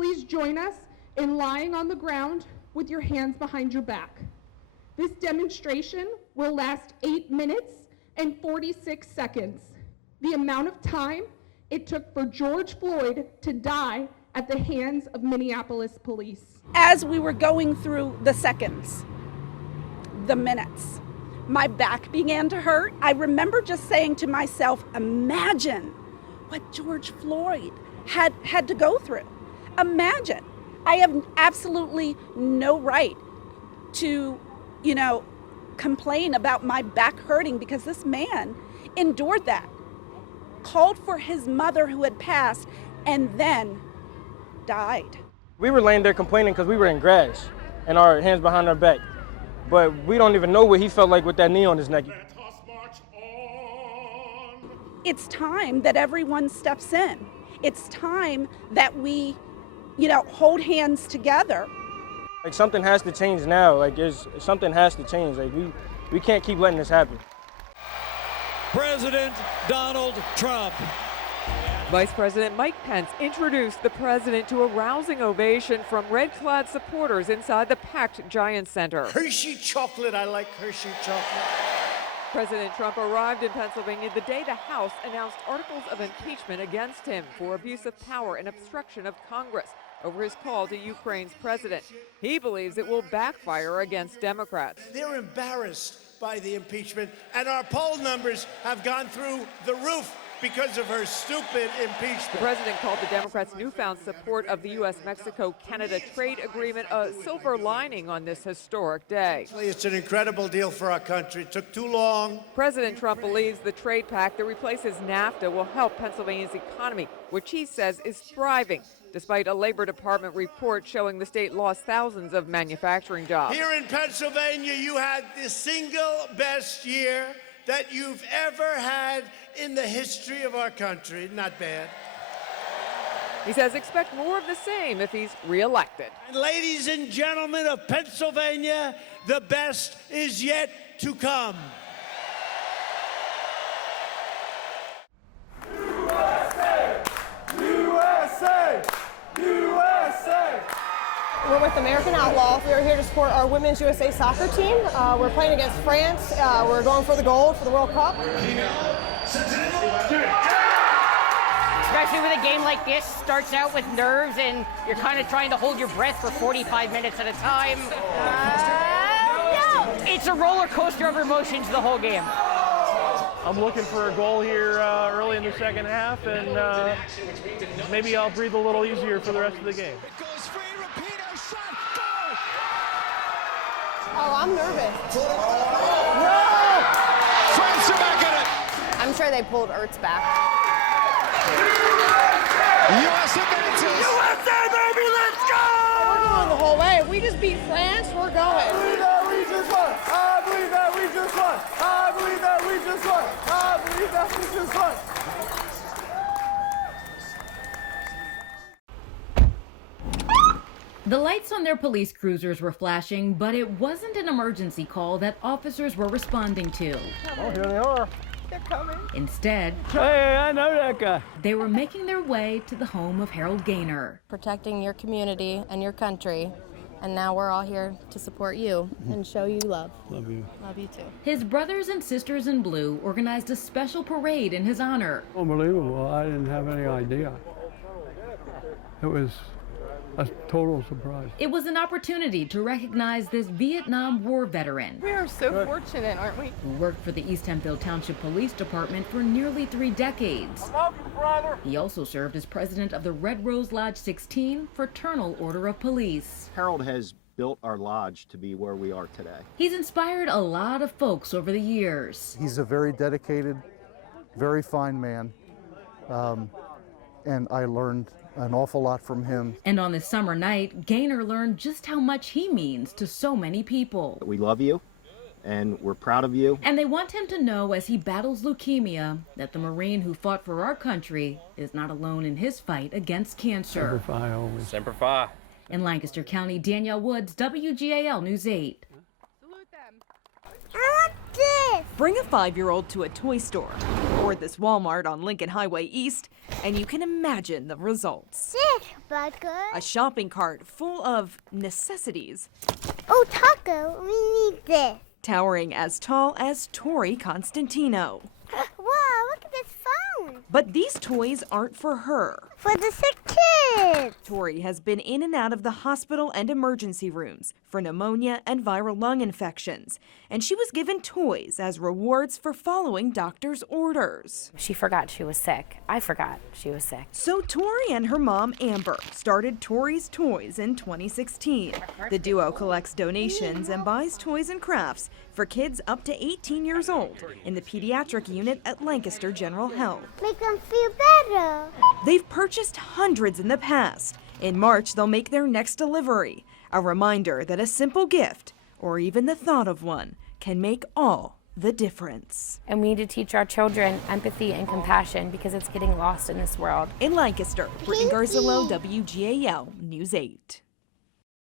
please join us in lying on the ground with your hands behind your back. This demonstration will last 8 minutes and 46 seconds, the amount of time it took for George Floyd to die at the hands of Minneapolis police. As we were going through the seconds, the minutes, my back began to hurt. I remember just saying to myself, imagine what George Floyd had to go through. Imagine. I have absolutely no right to, complain about my back hurting because this man endured that, called for his mother who had passed, and then died. We were laying there complaining because we were in grass and our hands behind our back. But we don't even know what he felt like with that knee on his neck. It's time that everyone steps in. It's time that we, hold hands together. Like, something has to change now. Like, something has to change. Like, we can't keep letting this happen. President Donald Trump. Vice President Mike Pence introduced the president to a rousing ovation from red-clad supporters inside the packed Giants Center. Hershey chocolate, I like Hershey chocolate. President Trump arrived in Pennsylvania the day the House announced articles of impeachment against him for abuse of power and obstruction of Congress over his call to Ukraine's president. He believes it will backfire against Democrats. They're embarrassed by the impeachment, and our poll numbers have gone through the roof because of her stupid impeachment. The president called the Democrats' newfound support of the U.S.-Mexico-Canada trade agreement a silver lining on this historic day. It's an incredible deal for our country. It took too long. President Trump believes the trade pact that replaces NAFTA will help Pennsylvania's economy, which he says is thriving, despite a Labor Department report showing the state lost thousands of manufacturing jobs. Here in Pennsylvania, you had the single best year that you've ever had in the history of our country. Not bad. He says expect more of the same if he's reelected. And ladies and gentlemen of Pennsylvania, the best is yet to come. USA! USA! USA! We're with American Outlaw. We're here to support our Women's USA soccer team. We're playing against France. We're going for the gold for the World Cup. Especially with a game like this, starts out with nerves and you're kind of trying to hold your breath for 45 minutes at a time. No! It's a roller coaster of emotions the whole game. I'm looking for a goal here early in the second half, and maybe I'll breathe a little easier for the rest of the game. Oh, I'm nervous. No! France are back at it. I'm sure they pulled Ertz back. U.S. advances. USA, baby, let's go! We're going the whole way. If we just beat France, we're going. I believe that we just won. I believe that we just won. I believe that we just won. I believe that we just won. The lights on their police cruisers were flashing, but it wasn't an emergency call that officers were responding to. Oh, here they are. They're coming. Instead, Hey, I know that guy. they were making their way to the home of Harold Gaynor. Protecting your community and your country. And now we're all here to support you and show you love. Love you. Love you too. His brothers and sisters in blue organized a special parade in his honor. Unbelievable. I didn't have any idea. It was a total surprise. It was an opportunity to recognize this Vietnam War veteran We are so fortunate, aren't we? who worked for the East Hemphill Township Police Department for nearly 3 decades. Love you, brother. He also served as president of the Red Rose Lodge 16 Fraternal Order of Police. Harold has built our lodge to be where we are today. He's inspired a lot of folks over the years. He's a very dedicated, very fine man, and I learned an awful lot from him. And on this summer night, Gaynor learned just how much he means to so many people. We love you, and we're proud of you. And they want him to know as he battles leukemia that the Marine who fought for our country is not alone in his fight against cancer. Semper Fi always. Semper Fi. In Lancaster County, Danielle Woods, WGAL News 8. I want this. Bring a 5-year-old to a toy store or toward this Walmart on Lincoln Highway East, and you can imagine the results. Sick, but good. A shopping cart full of necessities. Oh, taco, we need this. Towering as tall as Tori Constantino. Wow, look at this phone. But these toys aren't for her. For the sick kids. Tori has been in and out of the hospital and emergency rooms for pneumonia and viral lung infections, and she was given toys as rewards for following doctors' orders. She forgot she was sick. I forgot she was sick. So Tori and her mom, Amber, started Tori's Toys in 2016. The duo collects donations and buys toys and crafts for kids up to 18 years old in the pediatric unit at Lancaster General Health. Make them feel better. They've purchased hundreds in the past. In March, they'll make their next delivery. A reminder that a simple gift, or even the thought of one, can make all the difference. And we need to teach our children empathy and compassion because it's getting lost in this world. In Lancaster, Brittany Garzillo, WGAL News 8.